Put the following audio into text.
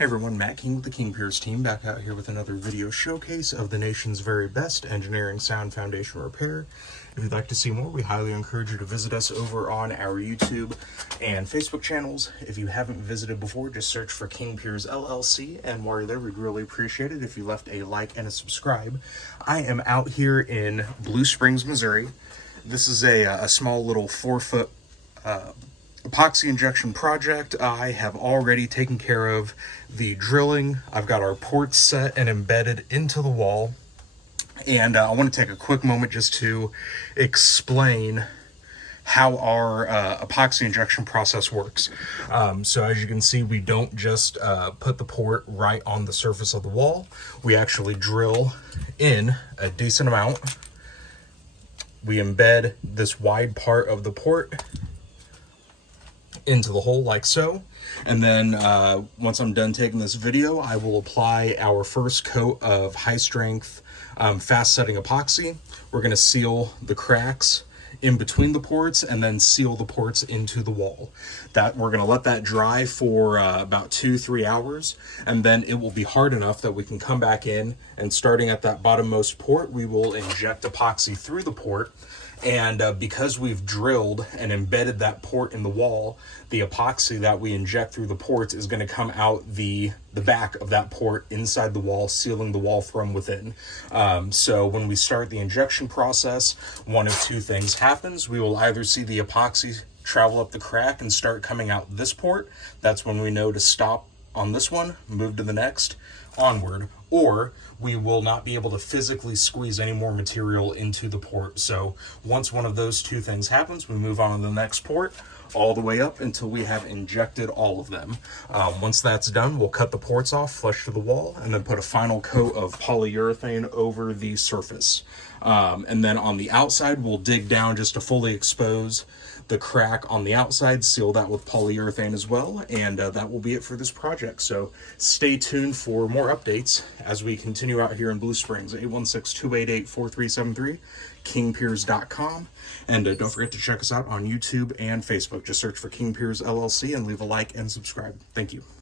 Hey everyone, Matt King with the King Piers team, back out here with another video showcase of the nation's very best engineering sound foundation repair. If you'd like to see more, we highly encourage you to visit us over on our YouTube and Facebook channels. If you haven't visited before, just search for King Piers LLC, and while you're there, we'd really appreciate it if you left a like and a subscribe. I am out here in Blue Springs, Missouri. This is a small little 4-foot epoxy injection project. I have already taken care of the drilling. I've got our ports set and embedded into the wall. And I want to take a quick moment just to explain how our epoxy injection process works. So as you can see, we don't just put the port right on the surface of the wall. We actually drill in a decent amount. We embed this wide part of the port into the hole like so, and then once I'm done taking this video, I will apply our first coat of high strength fast setting epoxy. We're going to seal the cracks in between the ports and then seal the ports into the wall. That we're going to let that dry for about 2-3 hours, and then it will be hard enough that we can come back in, and starting at that bottommost port, we will inject epoxy through the port. And because we've drilled and embedded that port in the wall, the epoxy that we inject through the ports is going to come out the back of that port inside the wall, sealing the wall from within. So when we start the injection process, one of two things happens. We will either see the epoxy travel up the crack and start coming out this port. That's when we know to stop on this one, move to the next, onward. Or we will not be able to physically squeeze any more material into the port. So once one of those two things happens, we move on to the next port all the way up until we have injected all of them. Once that's done, we'll cut the ports off, flush to the wall, and then put a final coat of polyurethane over the surface. And then on the outside, we'll dig down just to fully expose the crack on the outside, seal that with polyurethane as well, and that will be it for this project. So stay tuned for more updates as we continue out here in Blue Springs. 816-288-4373, kingpiers.com, and don't forget to check us out on YouTube and Facebook. Just search for King Piers LLC and leave a like and subscribe. Thank you.